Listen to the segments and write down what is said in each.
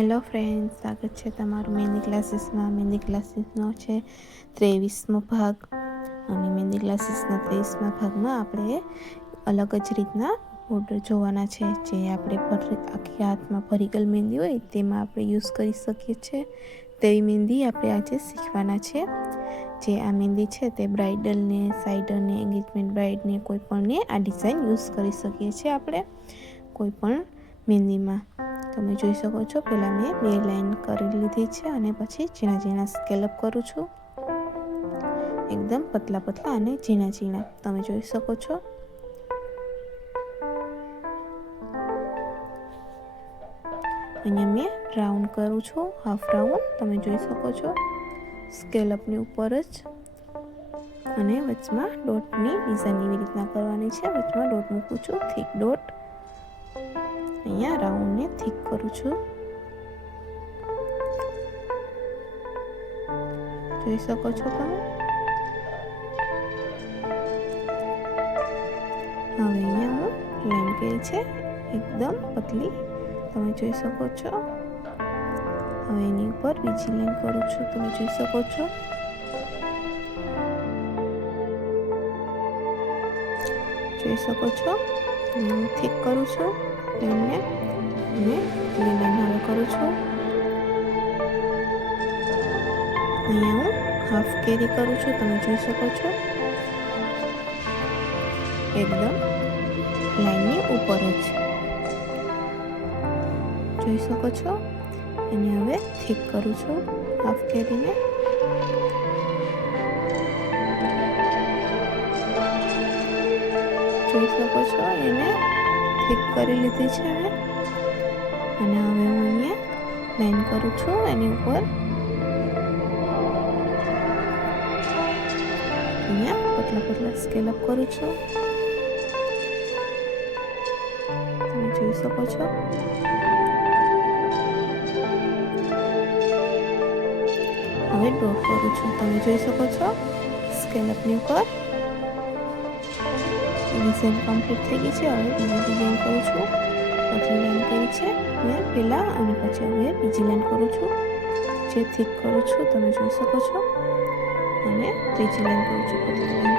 Hello friends, સ્વાગત છે તમારું મહેંદી ક્લાસીસમાં. મહેંદી ક્લાસીસનો છે 23મો ભાગ અને મહેંદી ક્લાસીસના 23મા ભાગમાં આપણે અલગ જ રીતના બોર્ડર જોવાના છે. જે આપણે આખી હાથમાં ભરીગલ મહેંદી હોય તેમાં આપણે યુઝ કરી શકીએ છીએ તેવી મહેંદી આપણે આજે શીખવાના છે. જે આ મહેંદી છે તે બ્રાઇડલને, સાઇડરને, એન્ગેજમેન્ટ બ્રાઇડને કોઈ પણને આ ડિઝાઇન યુઝ કરી શકીએ છીએ આપણે કોઈ પણ મહેંદીમાં. તમે જોઈ શકો છો, પહેલાં મેં 2 લાઈન કરી લીધી છે અને પછી ઝીણા ઝીણા સ્કેલઅપ કરું છું. એકદમ પતલા પતલા અને ઝીણા ઝીણા તમે જોઈ શકો છો. અહીંયા મેં રાઉન્ડ કરું છું, હાફ રાઉન્ડ તમે જોઈ શકો છો. સ્કેલઅપની ઉપર જ અને વચમાં ડોટની ડિઝાઇન એવી રીતના કરવાની છે. વચમાં ડોટ મૂકું છું, થીક ડોટ. અહીંયા રાઉન્ડને થીક કરું છું. જોઈ શકો છો તમે. હવે અહીંયા હું લાઈન કરી છે એકદમ પતલી તમે જોઈ શકો છો. હવે એની ઉપર બીજી લાઈન કરું છું તમે જોઈ શકો છો. જોઈ શકો છો હું થીક કરું છું લાઈનને અને લાઈન હવે કરું છું. અહીંયા હું હાફ કેરી કરું છું તમે જોઈ શકો છો. એકદમ લાઈનની ઉપર જ જોઈ શકો છો. એને હવે થીક કરું છું હાફ કેરીને. જોઈ શકો છો એને થીક કરી લીધી છે હવે. અને હવે હું અહીંયા લાઈન કરું છું એની ઉપર. અહીંયા પતલા પતલા સ્કેલઅપ કરું છું તમે જોઈ શકો છો. હવે ડ્રોપ કરું છું તમે જોઈ શકો છો. સ્કેલઅપની ઉપર ડિઝાઇન કમ્પ્લીટ થઈ ગઈ છે. હવે બીજી ડિઝાઇન કરું છું. પતલી લાઈન કરી છે મેં પહેલાં અને પછી હવે બીજી લાઈન કરું છું જે થીક કરું છું તમે જોઈ શકો છો. અને ત્રીજી લાઈન કરું છું પતલી લાઈન.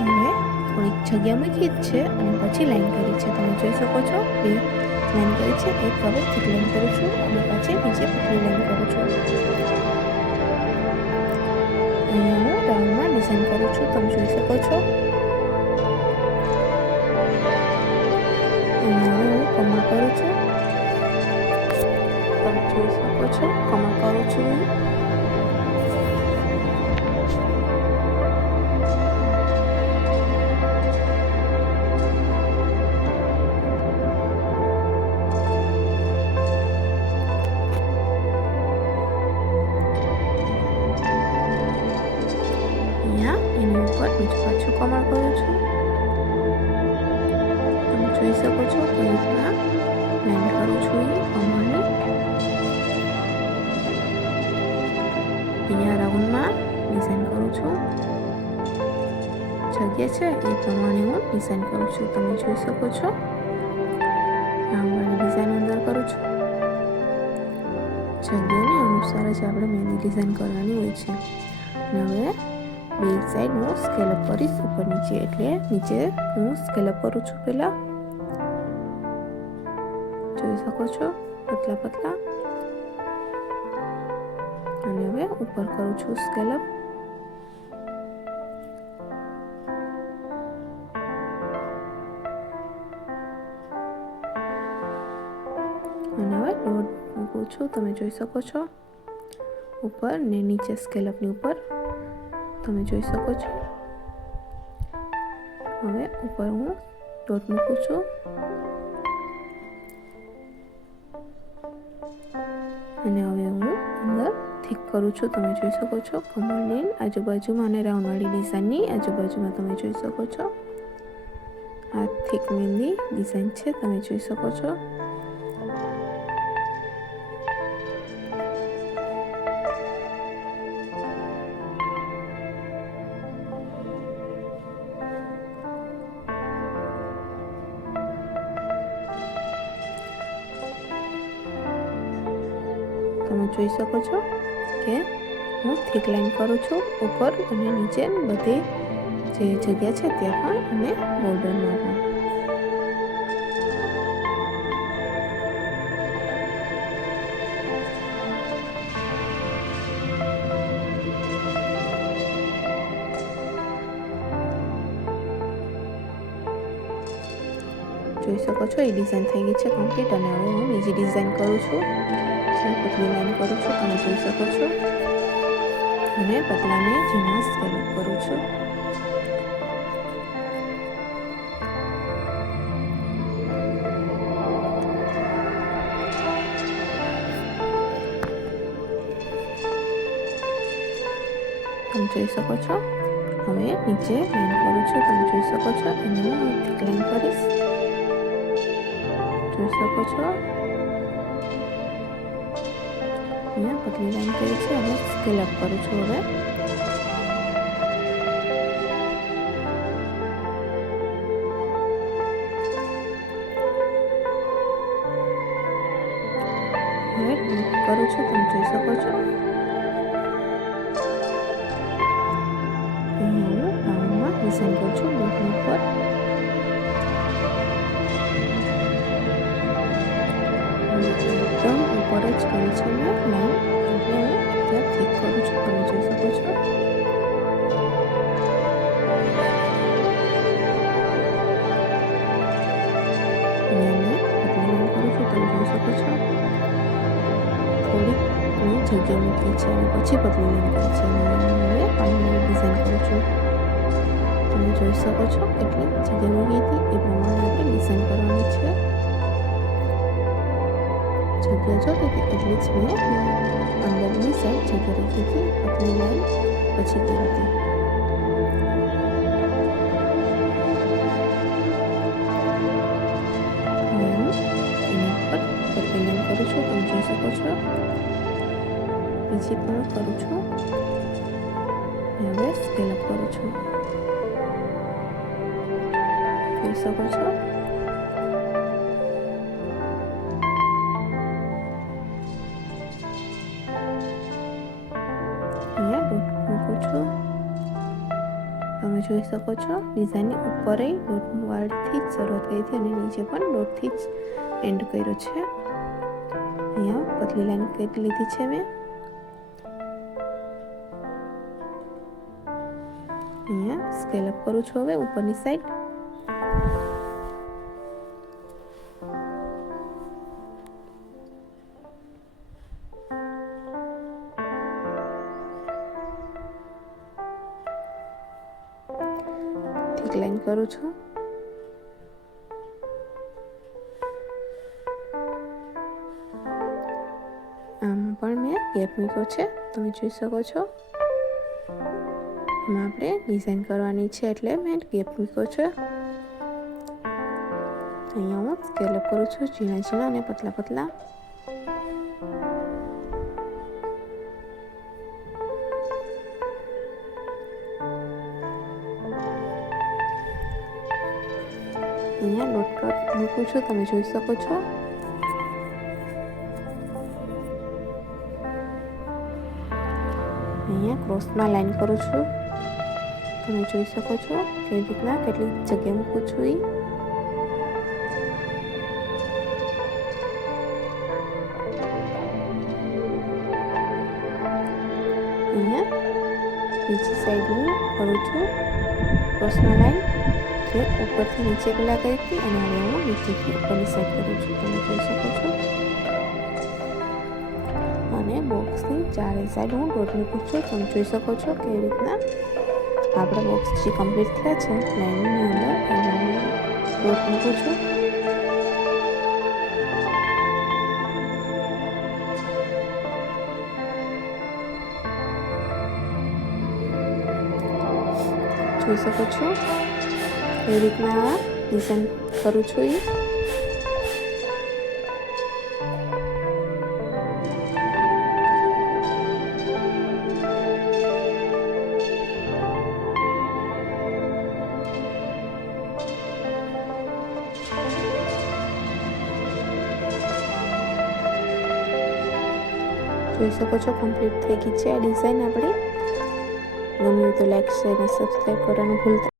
હવે થોડીક જગ્યા મૂકી જ છે અને પછી લાઈન કરી છે તમે જોઈ શકો છો. 2 લાઈન કરી છે, એક હવે થીક લાઈન કરું છું અને પછી નીચે પતલી લાઈન કરું છું. અહીંયા હું રાઉન્ડમાં ડિઝાઇન કરું છું તમે જોઈ શકો છો. અહીંયા હું કમર કરું છું તમે જોઈ શકો છો. કમર કરું છું. એની ઉપર બીજું પાછું કમર કરું છું તમે જોઈ શકો છો. કઈ રીતના લાઈન કરું છું કમરની. અહીંયા રાઉન્ડમાં ડિઝાઇન કરું છું. જગ્યા છે એ પ્રમાણે હું ડિઝાઇન કરું છું તમે જોઈ શકો છો. રાઉન્ડવાળી ડિઝાઇન અંદર કરું છું. જગ્યાને અનુસાર જ આપણે મહેંદી ડિઝાઇન કરવાની હોય છે. અને હવે 2 સાઈડ હું સ્કેલઅપ કરીશ ઉપર નીચે. એટલે નીચે હું સ્કેલઅપ કરું છું પહેલાં જોઈ શકો છો પતલા પતલા. અને હવે ઉપર કરું છું સ્કેલઅપ. અને હવે ડોટ મૂકું છું તમે જોઈ શકો છો ઉપર ને નીચે સ્કેલઅપની ઉપર તમે જોઈ શકો છો. હવે ઉપર હું ડોટ મૂકું છું અને હવે હું અંદર થીક કરું છું તમે જોઈ શકો છો. કમરની આજુબાજુમાં અને રાઉન્ડવાળી ડિઝાઇનની આજુબાજુમાં તમે જોઈ શકો છો. આ થીક મહેંદી ડિઝાઇન છે તમે જોઈ શકો છો. તમે જોઈ શકો છો કે હું થીક લાઈન કરું છું ઉપર અને નીચે બધી જે જગ્યા છે ત્યાં પણ અને બોર્ડરમાં પણ. જોઈ શકો છો એ ડિઝાઇન થઈ ગઈ છે કમ્પ્લીટ. અને હવે હું બીજી ડિઝાઇન કરું છું, જે પતલી લાઈન કરું છું, તમે જોઈ શકો છો. અને પતલાને ઝીણા સ્કેલઅપ કરું છું. તમે જોઈ શકો છો. હવે નીચે લાઈન કરું છું, તમે જોઈ શકો છો. એને હું થીક લાઈન કરીશ, જોઈ શકો છો. અહીંયા પતલી લાઈન કરી છે અને સ્કેલ અપ કરું છું. હવે કરું છું, તમે જોઈ શકો છો. અહીંયા હું રાઉન્ડમાં ડિઝાઇન કરું છું બોટની ઉપર. એકદમ ઉપર જ કરી છે મેં લાઈન, એટલે હું ત્યાં થીક કરું છું, તમે જોઈ શકો છો. જગ્યા મૂકી છે અને પછી પતલી લાઈન કરી છે. અને હવે પાણીની ડિઝાઇન કરું છું, તમે જોઈ શકો છો. કેટલી જગ્યા મૂકી હતી એ પ્રમાણે આપણે ડિઝાઇન કરવાની છે. જગ્યા જોતી હતી એટલી જ મેં અંદરની સાઈડ જગ્યા રાખી હતી, પતલી લાઈન પછી કરી હતી. હવે હું એની ઉપર પતલી લાઈન કરું છું, તમે જોઈ શકો છો. બીજી પણ કરું છું. હવે સ્કેલ અપ કરું છું, જોઈ શકો છો. અહીંયા ડોટ મૂકું છું, તમે જોઈ શકો છો. ડિઝાઇનની ઉપર ડોટ વાળથી જ શરૂઆત કરી હતી અને નીચે પણ ડોટથી જ એન્ડ કર્યો છે. અહીંયા પતલી લાઈન કરી લીધી છે મેં. અહીંયા સ્કેલ અપ કરું છું હવે ઉપરની સાઈડ. થીક લાઈન કરું છું. આમાં પણ મેં ગેપ મૂક્યો છે, તમે જોઈ શકો છો. એમાં આપણે ડિઝાઇન કરવાની છે એટલે મેં ગેપ મૂક્યો છે. અહીંયા હું સ્કેલ અપ કરું છું, ઝીણા ઝીણા અને પતલા પતલા. અહીંયા ડોટ કટ મૂકું છું, તમે જોઈ શકો છો. અહીંયા ક્રોસમાં લાઈન કરું છું, તમે જોઈ શકો છો. કેવી રીતના કેટલી જગ્યા મૂકું છું એ. અહીંયા બીજી સાઈડ હું કરું છું ક્રોસમાં લાઈન, જે ઉપરથી નીચે પેલા કરી હતી અને હવે હું નીચેથી ઉપરની સાઈડ કરું છું, તમે જોઈ શકો છો. અને બોક્સની ચારે સાઈડ હું ડોટ મૂકું છું, તમે જોઈ શકો છો. કેવી રીતના આપણા બોક્સ જે કમ્પ્લીટ થયા છે લાઈનની અંદર એમાં હું ડોટ મૂકું છું. જોઈ શકો છો એવી રીતના ડિઝાઇન કરું છું એ. જોઈ શકો છો કમ્પ્લીટ થઈ ગઈ છે આ ડિઝાઇન આપણી. ગમ્યું તો લાઈક શેર અને સબસ્ક્રાઈબ કરવાનું ભૂલતા